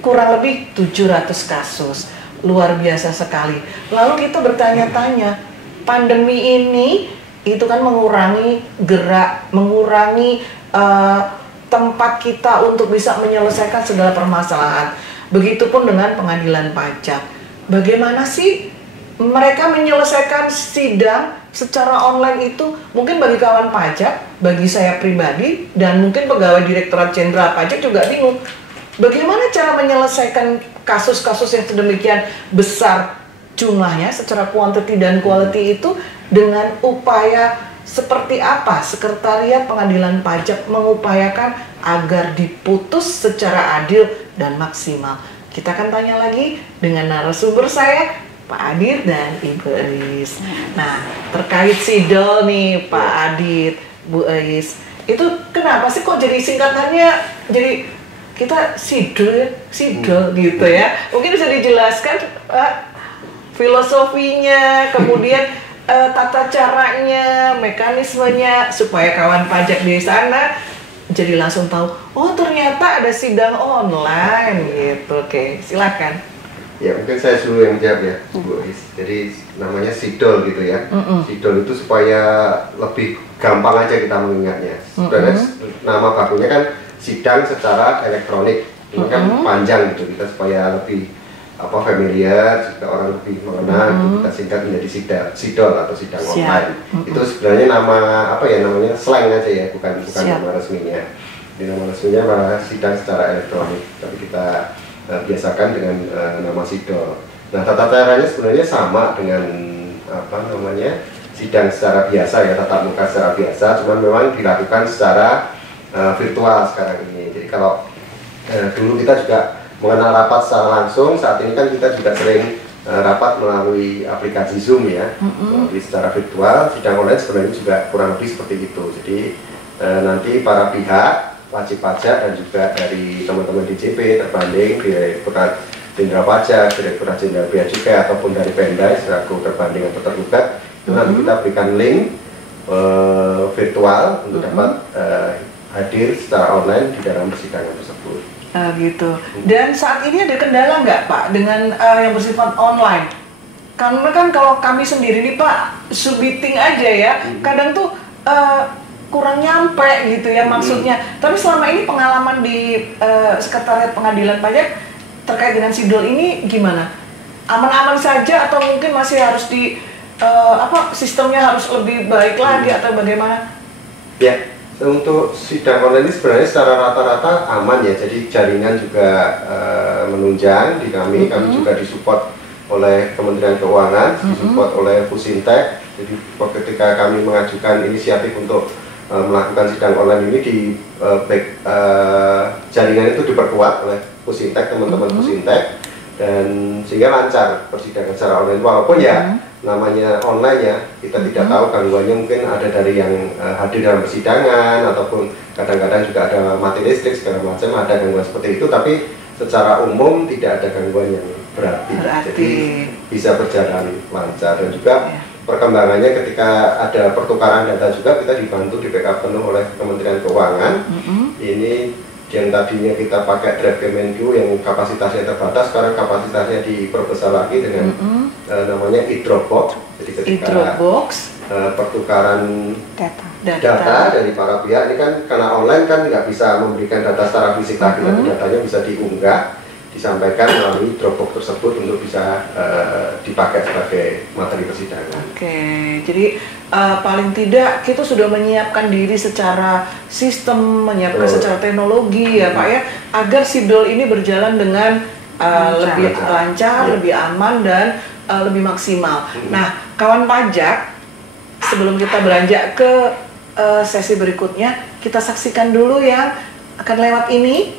kurang lebih 700 kasus. Luar biasa sekali. Lalu kita bertanya-tanya, pandemi ini itu kan mengurangi gerak, mengurangi tempat kita untuk bisa menyelesaikan segala permasalahan. Begitupun dengan pengadilan pajak. Bagaimana sih mereka menyelesaikan sidang secara online itu? Mungkin bagi kawan pajak, bagi saya pribadi, dan mungkin pegawai Direktorat Jenderal Pajak juga bingung. Bagaimana cara menyelesaikan kasus-kasus yang sedemikian besar jumlahnya secara quantity dan quality itu dengan upaya seperti apa Sekretariat Pengadilan Pajak mengupayakan agar diputus secara adil dan maksimal? Kita akan tanya lagi dengan narasumber saya, Pak Adit dan Ibu Eis. Nah, terkait SIDL nih, Pak Adit, Bu Eis, itu kenapa sih kok jadi singkatannya jadi kita SIDL gitu ya? Mungkin bisa dijelaskan filosofinya, kemudian tata caranya, mekanismenya, supaya kawan pajak di sana jadi langsung tahu, oh ternyata ada sidang online gitu. Oke, silakan. Ya mungkin saya dulu yang jawab ya, Bu Is. Jadi namanya SIDL gitu ya. SIDL itu supaya lebih gampang aja kita mengingatnya. Sebenarnya nama bakunya kan sidang secara elektronik. Ini kan panjang gitu, kita supaya lebih familiar, juga orang lebih mengenal, itu kita singkat menjadi SIDL atau sidang online. Itu sebenarnya namanya slang aja ya, bukan nama resminya. Di nama resminya malah sidang secara elektronik, tapi kita biasakan dengan nama SIDL. Nah, tata caranya sebenarnya sama dengan sidang secara biasa ya, tatap muka secara biasa, cuman memang dilakukan secara virtual sekarang ini. Jadi kalau dulu kita juga mengenal rapat secara langsung, saat ini kan kita juga sering rapat melalui aplikasi Zoom ya, melalui secara virtual. Sidang online sebenarnya juga kurang lebih seperti itu. Jadi nanti para pihak, wajib pajak dan juga dari teman-teman DJP terbanding, Direktorat Jenderal Pajak, Direktorat Jenderal Bea Cukai ataupun dari Pemda selaku terbanding atau tergugat, itu nanti kita berikan link virtual untuk dapat hadir secara online di dalam persidangan tersebut. Gitu. Dan saat ini ada kendala nggak Pak dengan yang bersifat online? Karena kan kalau kami sendiri nih Pak, submitting aja ya, kadang tuh kurang nyampe gitu ya maksudnya. Tapi selama ini pengalaman di Sekretariat Pengadilan Pajak terkait dengan SIDL ini gimana? Aman-aman saja atau mungkin masih harus sistemnya harus lebih baik lagi atau bagaimana? Ya, untuk sidang online ini sebenarnya secara rata-rata aman ya. Jadi jaringan juga menunjang di kami juga disupport oleh Kementerian Keuangan, disupport oleh Fusintek. Jadi ketika kami mengajukan inisiatif untuk melakukan sidang online ini jaringan itu diperkuat oleh Fusintek, teman-teman Fusintek, dan sehingga lancar persidangan secara online. Walaupun ya namanya online ya, kita tidak tahu gangguannya, mungkin ada dari yang hadir dalam persidangan ataupun kadang-kadang juga ada mati listrik segala macam, ada gangguan seperti itu, tapi secara umum tidak ada gangguan yang berarti. Jadi bisa berjalan lancar. Dan juga perkembangannya ketika ada pertukaran data juga kita dibantu di backup penuh oleh Kementerian Keuangan. Ini yang tadinya kita pakai Drive Kemenku yang kapasitasnya terbatas, sekarang kapasitasnya diperbesar lagi dengan namanya e-Dropbox. Jadi ketika pertukaran data dari para pihak ini kan karena online kan nggak bisa memberikan data secara fisik lagi, tapi datanya bisa diunggah, disampaikan melalui Dropbox tersebut untuk bisa dipakai sebagai materi persidangan. Oke, jadi paling tidak kita sudah menyiapkan diri secara sistem, menyiapkan secara teknologi ya Pak ya, agar SIDL ini berjalan dengan lebih lancar, lebih aman dan lebih maksimal. Nah, kawan pajak, sebelum kita beranjak ke sesi berikutnya, kita saksikan dulu yang akan lewat ini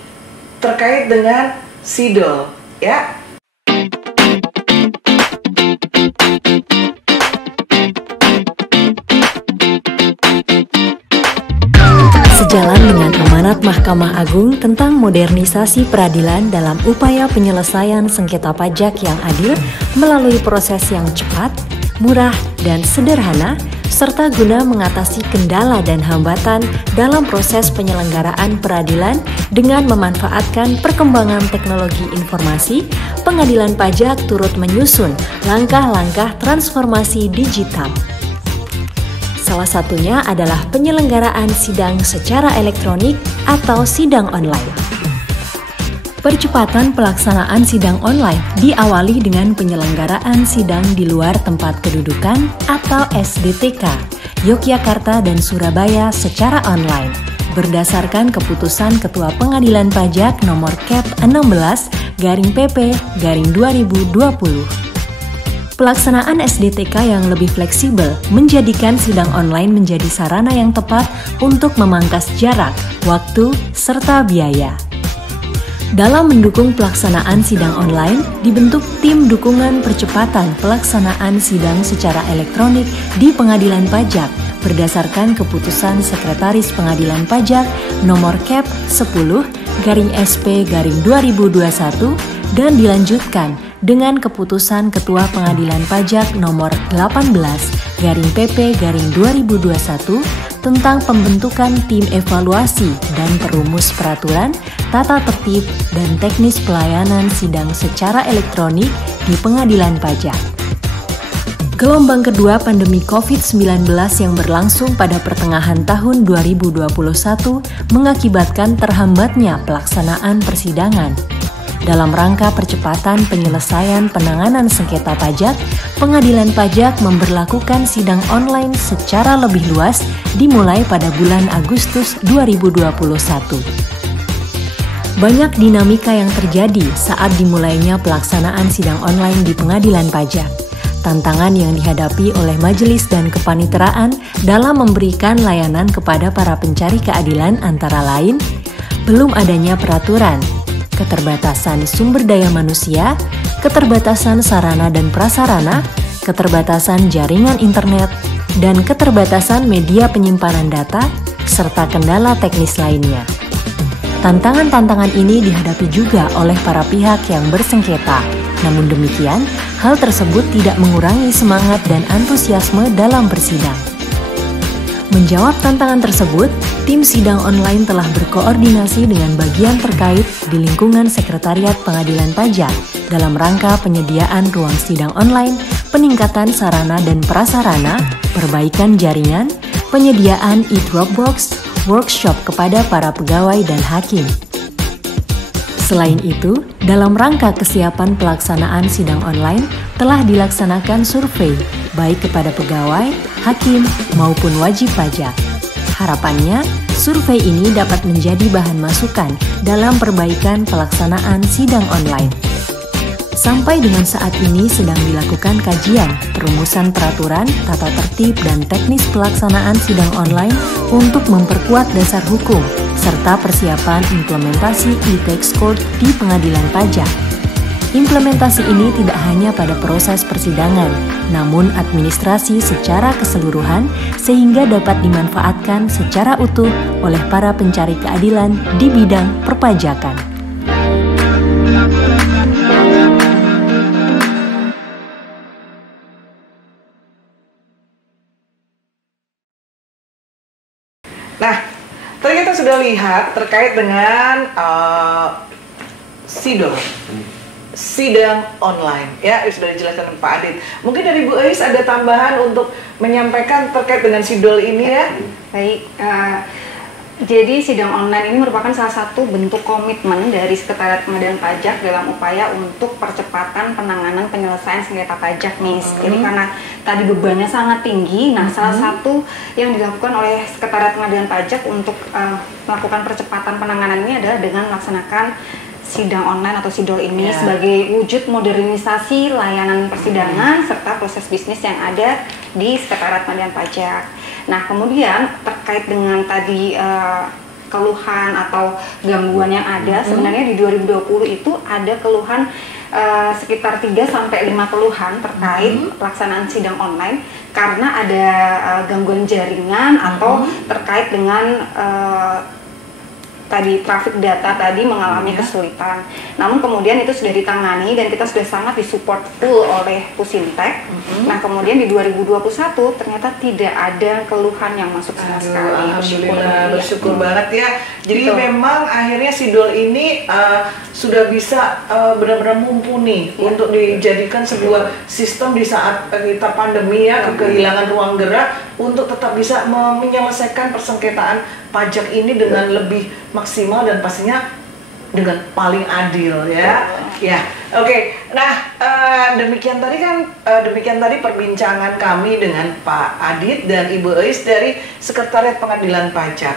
terkait dengan SIDL ya. Sejalan dengan amanat Mahkamah Agung tentang modernisasi peradilan dalam upaya penyelesaian sengketa pajak yang adil melalui proses yang cepat, murah, dan sederhana, serta guna mengatasi kendala dan hambatan dalam proses penyelenggaraan peradilan dengan memanfaatkan perkembangan teknologi informasi, Pengadilan Pajak turut menyusun langkah-langkah transformasi digital. Salah satunya adalah penyelenggaraan sidang secara elektronik atau sidang online. Percepatan pelaksanaan sidang online diawali dengan penyelenggaraan sidang di luar tempat kedudukan atau SDTK, Yogyakarta dan Surabaya secara online, berdasarkan keputusan Ketua Pengadilan Pajak nomor Cap 16/PP/2020. Pelaksanaan SDTK yang lebih fleksibel menjadikan sidang online menjadi sarana yang tepat untuk memangkas jarak, waktu, serta biaya. Dalam mendukung pelaksanaan sidang online, dibentuk tim dukungan percepatan pelaksanaan sidang secara elektronik di Pengadilan Pajak berdasarkan keputusan Sekretaris Pengadilan Pajak nomor Kep 10/SP/2021 dan dilanjutkan dengan keputusan Ketua Pengadilan Pajak nomor 18/PP/2021 tentang pembentukan tim evaluasi dan perumus peraturan, tata tertib, dan teknis pelayanan sidang secara elektronik di Pengadilan Pajak. Gelombang kedua pandemi COVID-19 yang berlangsung pada pertengahan tahun 2021 mengakibatkan terhambatnya pelaksanaan persidangan. Dalam rangka percepatan penyelesaian penanganan sengketa pajak, Pengadilan Pajak memberlakukan sidang online secara lebih luas dimulai pada bulan Agustus 2021. Banyak dinamika yang terjadi saat dimulainya pelaksanaan sidang online di Pengadilan Pajak. Tantangan yang dihadapi oleh majelis dan kepaniteraan dalam memberikan layanan kepada para pencari keadilan antara lain, belum adanya peraturan, keterbatasan sumber daya manusia, keterbatasan sarana dan prasarana, keterbatasan jaringan internet, dan keterbatasan media penyimpanan data, serta kendala teknis lainnya. Tantangan-tantangan ini dihadapi juga oleh para pihak yang bersengketa. Namun demikian, hal tersebut tidak mengurangi semangat dan antusiasme dalam bersidang. Menjawab tantangan tersebut, tim sidang online telah berkoordinasi dengan bagian terkait di lingkungan Sekretariat Pengadilan Pajak dalam rangka penyediaan ruang sidang online, peningkatan sarana dan prasarana, perbaikan jaringan, penyediaan e-Dropbox, workshop kepada para pegawai dan hakim. Selain itu, dalam rangka kesiapan pelaksanaan sidang online, telah dilaksanakan survei baik kepada pegawai, hakim, maupun wajib pajak. Harapannya, survei ini dapat menjadi bahan masukan dalam perbaikan pelaksanaan sidang online. Sampai dengan saat ini sedang dilakukan kajian, perumusan peraturan, tata tertib, dan teknis pelaksanaan sidang online untuk memperkuat dasar hukum, serta persiapan implementasi e-tax court di Pengadilan Pajak. Implementasi ini tidak hanya pada proses persidangan, namun administrasi secara keseluruhan sehingga dapat dimanfaatkan secara utuh oleh para pencari keadilan di bidang perpajakan. Nah, tadi kita sudah lihat terkait dengan sidang online, ya sudah dijelaskan Pak Adit. Mungkin dari Bu Ais ada tambahan untuk menyampaikan terkait dengan sidol ini ya? Baik, jadi sidang online ini merupakan salah satu bentuk komitmen dari Sekretariat Pengadilan Pajak dalam upaya untuk percepatan penanganan penyelesaian sengketa pajak, Miss. Jadi karena tadi bebannya sangat tinggi, nah salah satu yang dilakukan oleh Sekretariat Pengadilan Pajak untuk melakukan percepatan penanganan ini adalah dengan melaksanakan sidang online atau sidol ini sebagai wujud modernisasi layanan persidangan serta proses bisnis yang ada di Sekretariat Pengadilan Pajak. Nah, kemudian terkait dengan tadi keluhan atau gangguan yang ada, sebenarnya di 2020 itu ada keluhan sekitar 3-5 keluhan terkait pelaksanaan sidang online karena ada gangguan jaringan atau terkait dengan tadi traffic data tadi mengalami kesulitan. Namun kemudian itu sudah ditangani dan kita sudah sangat disupport full oleh Pusintek. Nah, kemudian di 2021 ternyata tidak ada keluhan yang masuk sama sekali. Bersyukur banget ya. Jadi memang akhirnya sidol ini sudah bisa benar-benar mumpuni untuk dijadikan sebuah sistem di saat kita pandemi ya, kehilangan ruang gerak untuk tetap bisa menyelesaikan persengketaan pajak ini dengan lebih maksimal dan pastinya dengan paling adil ya. Ya, oke. Nah, demikian tadi perbincangan kami dengan Pak Adit dan Ibu Ais dari Sekretariat Pengadilan Pajak.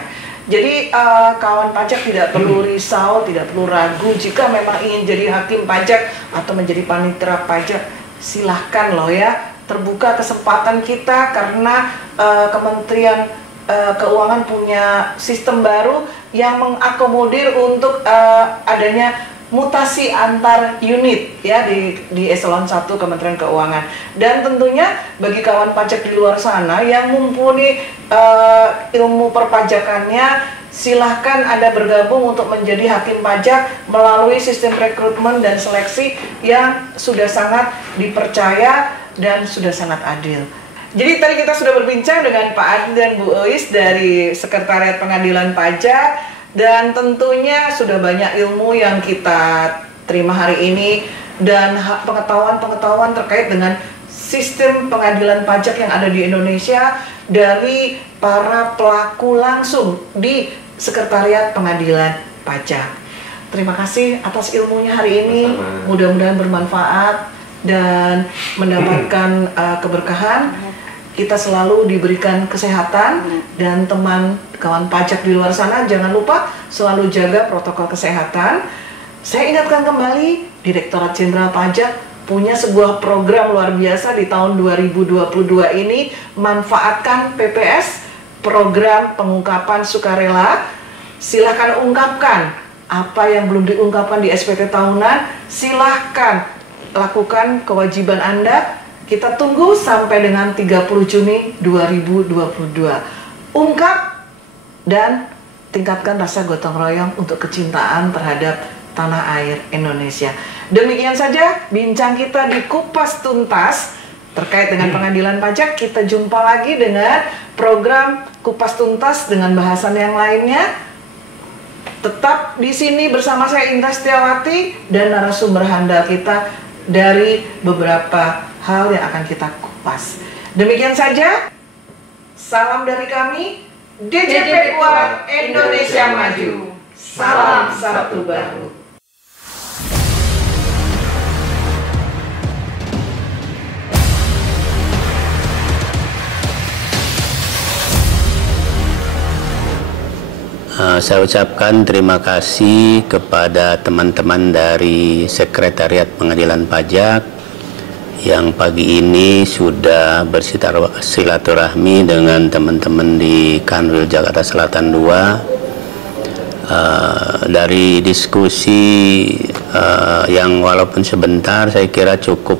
Jadi kawan pajak tidak perlu risau, tidak perlu ragu jika memang ingin jadi hakim pajak atau menjadi panitera pajak. silahkan loh ya, terbuka kesempatan kita karena Kementerian Keuangan punya sistem baru yang mengakomodir untuk adanya mutasi antar unit ya di eselon 1 Kementerian Keuangan. Dan tentunya bagi kawan pajak di luar sana yang mumpuni ilmu perpajakannya, silahkan Anda bergabung untuk menjadi hakim pajak melalui sistem rekrutmen dan seleksi yang sudah sangat dipercaya dan sudah sangat adil. Jadi tadi kita sudah berbincang dengan Pak Adi dan Bu Ois dari Sekretariat Pengadilan Pajak, dan tentunya sudah banyak ilmu yang kita terima hari ini dan pengetahuan-pengetahuan terkait dengan sistem pengadilan pajak yang ada di Indonesia dari para pelaku langsung di Sekretariat Pengadilan Pajak. Terima kasih atas ilmunya hari ini, mudah-mudahan bermanfaat dan mendapatkan keberkahan. Kita selalu diberikan kesehatan, dan teman kawan pajak di luar sana jangan lupa selalu jaga protokol kesehatan. Saya ingatkan kembali, Direktorat Jenderal Pajak punya sebuah program luar biasa di tahun 2022 ini. Manfaatkan PPS, program pengungkapan sukarela. Silahkan ungkapkan apa yang belum diungkapkan di SPT tahunan. Silahkan lakukan kewajiban Anda. Kita tunggu sampai dengan 30 Juni 2022. Ungkap dan tingkatkan rasa gotong royong untuk kecintaan terhadap tanah air Indonesia. Demikian saja bincang kita di Kupas Tuntas terkait dengan pengadilan pajak. Kita jumpa lagi dengan program Kupas Tuntas dengan bahasan yang lainnya. Tetap di sini bersama saya Indra Setiawati dan narasumber handal kita dari beberapa hal yang akan kita kupas. Demikian saja. Salam dari kami, DJP Kuat Indonesia Maju. Salam Sabtu Baru. Saya ucapkan terima kasih kepada teman-teman dari Sekretariat Pengadilan Pajak yang pagi ini sudah bersilaturahmi dengan teman-teman di Kanwil Jakarta Selatan 2. Dari diskusi yang walaupun sebentar, saya kira cukup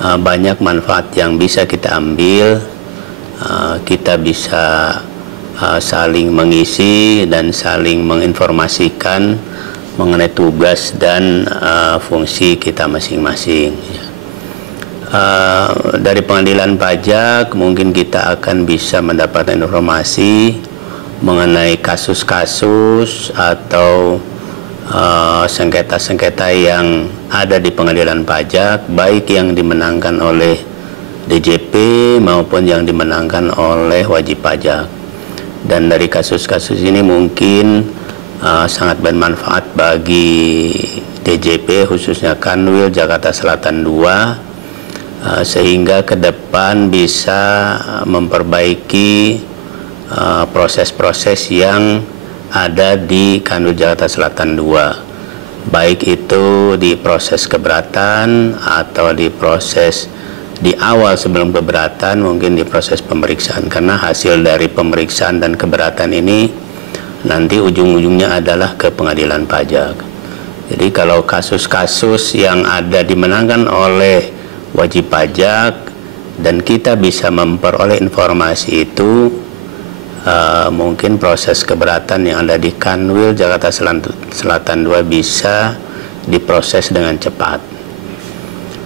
banyak manfaat yang bisa kita ambil. Kita bisa saling mengisi dan saling menginformasikan mengenai tugas dan fungsi kita masing-masing. Dari pengadilan pajak mungkin kita akan bisa mendapatkan informasi mengenai kasus-kasus atau sengketa-sengketa yang ada di pengadilan pajak, baik yang dimenangkan oleh DJP maupun yang dimenangkan oleh wajib pajak. Dan dari kasus-kasus ini mungkin sangat bermanfaat bagi DJP, khususnya Kanwil Jakarta Selatan 2, sehingga ke depan bisa memperbaiki proses-proses yang ada di Kanwil Jakarta Selatan 2, baik itu di proses keberatan atau di proses di awal sebelum keberatan, mungkin di proses pemeriksaan, karena hasil dari pemeriksaan dan keberatan ini nanti ujung-ujungnya adalah ke pengadilan pajak. Jadi kalau kasus-kasus yang ada dimenangkan oleh wajib pajak dan kita bisa memperoleh informasi itu, mungkin proses keberatan yang ada di Kanwil Jakarta Selatan 2 bisa diproses dengan cepat.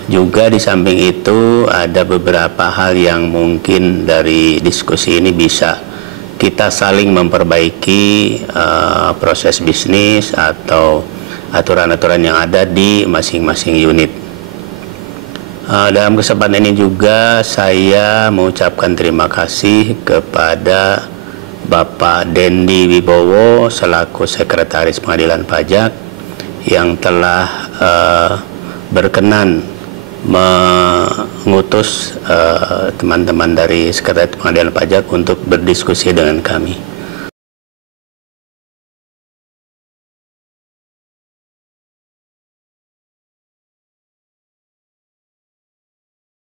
Juga di samping itu ada beberapa hal yang mungkin dari diskusi ini bisa kita saling memperbaiki proses bisnis atau aturan-aturan yang ada di masing-masing unit. Dalam kesempatan ini juga saya mengucapkan terima kasih kepada Bapak Dendi Wibowo selaku Sekretaris Pengadilan Pajak yang telah berkenan mengutus teman-teman dari Sekretariat Pengadilan Pajak untuk berdiskusi dengan kami.